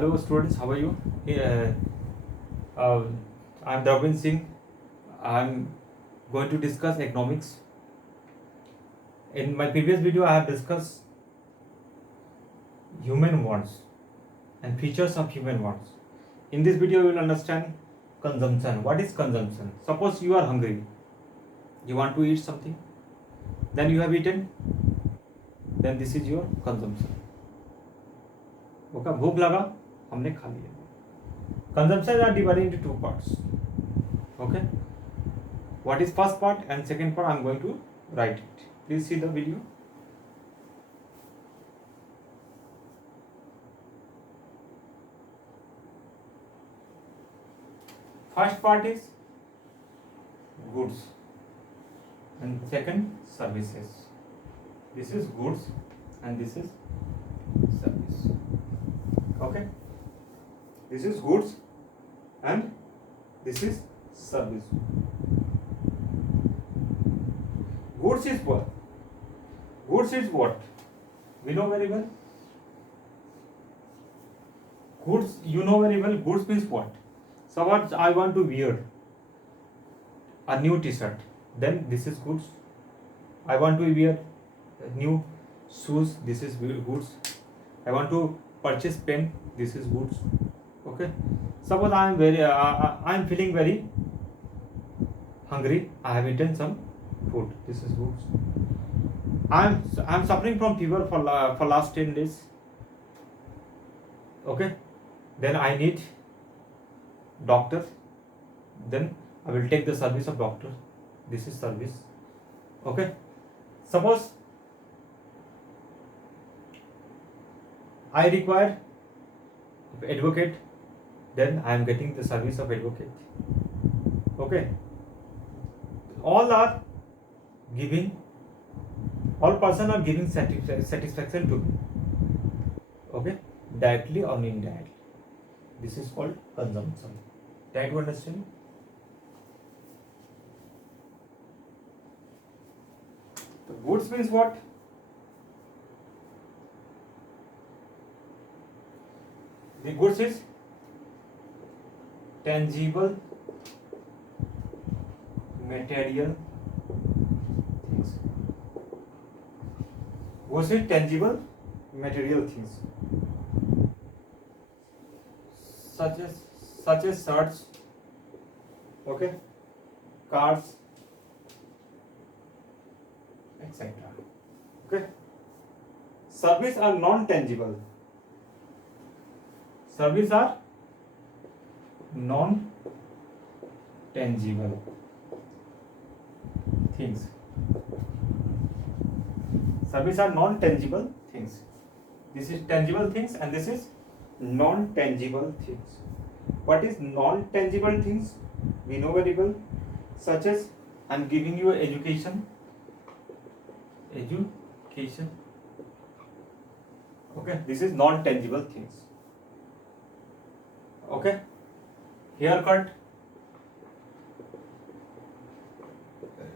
Hello students, how are you? Uh, I'm Darwin Singh. I'm going to discuss economics. In my previous video, I have discussed human wants and features of human wants. In this video, you will understand consumption. What is consumption? Suppose you are hungry, you want to eat something, then you have eaten, then this is your consumption. Okay, भूख लगा, हमने खा लिया. Consumption are divided into two parts. Okay, what is first part and second part? I'm going to write it. Please see the video. First part is goods and second services. This is goods and this is service. Okay, this is goods and this is service. Goods is what? Goods is what? We know very well. Goods, you know very well. Goods means what? So what I want to wear a new t-shirt, then this is goods. I want to wear new shoes, this is goods. I want to purchase pen, this is goods. Okay, suppose I am feeling very hungry, I have eaten some food, this is goods. I am suffering from fever for last 10 days. Okay, then I need doctor, then I will take the service of doctor, this is service. Okay, suppose I require advocate, then I am getting the service of advocate. Okay, all are giving, all person are giving satisfaction to me. Okay, directly or indirectly. This is called consumption. Try to understand. The goods means what? The goods is tangible material things. Goods is tangible material things, such as shirts, okay, cars, etc. Okay. Service are non-tangible. Service are non-tangible things. Service are non-tangible things. This is tangible things and this is non-tangible things. What is non-tangible things? We know very well. Such as I am giving you education. Okay, this is non-tangible things. Okay, haircut.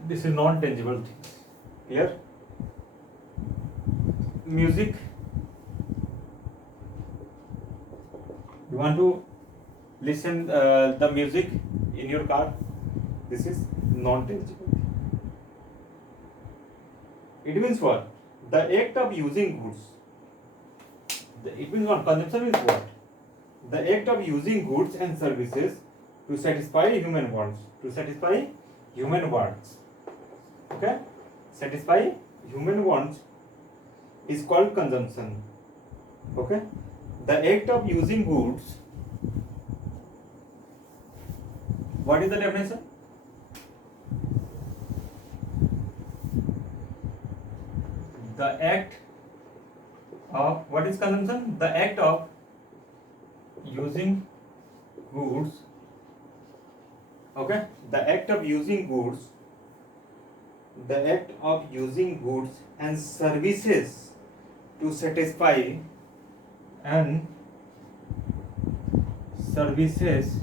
This is non-tangible things. Here, music. You want to listen the music in your car. This is non-tangible. It means what? The act of using goods. It means what? Consumption is what? The act of using goods and services to satisfy human wants. To satisfy human wants. Okay? Satisfy human wants is called consumption. Okay? The act of using goods. What is the definition? The act of, what is consumption? The act of using goods. Okay, the act of using goods, the act of using goods and services to satisfy and services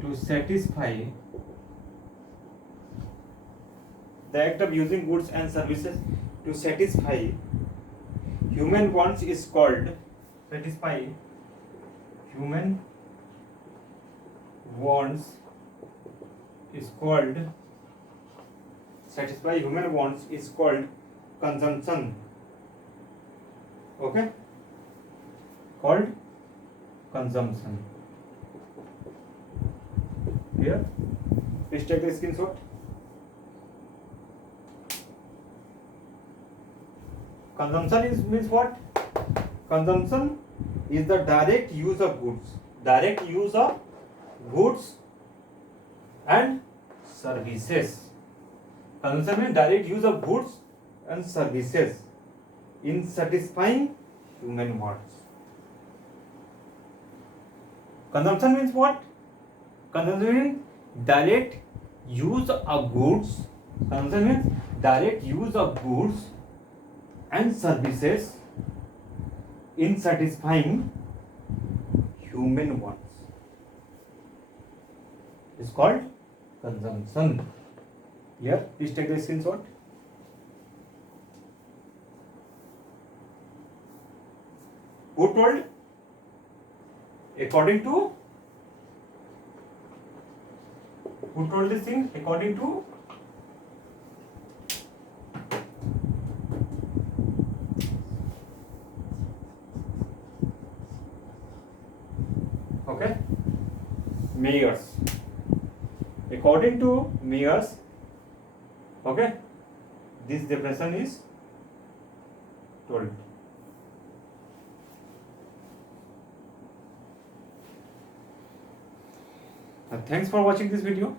to satisfy, the act of using goods and services to satisfy human wants is called, satisfy human wants is called, satisfy human wants is called consumption. Okay, called consumption. Here, please take the screenshot. Consumption is means what? Consumption is the direct use of goods. Direct use of goods and services. Consumption means direct use of goods and services in satisfying human wants. Consumption means what? Consumption means direct use of goods. Consumption means direct use of goods and services in satisfying human wants. It's called consumption. Here, please take the screenshot. Who told? According to? Who told this thing? According to? Okay, Mayors. According to Mayors, okay, this definition is told. Thanks for watching this video.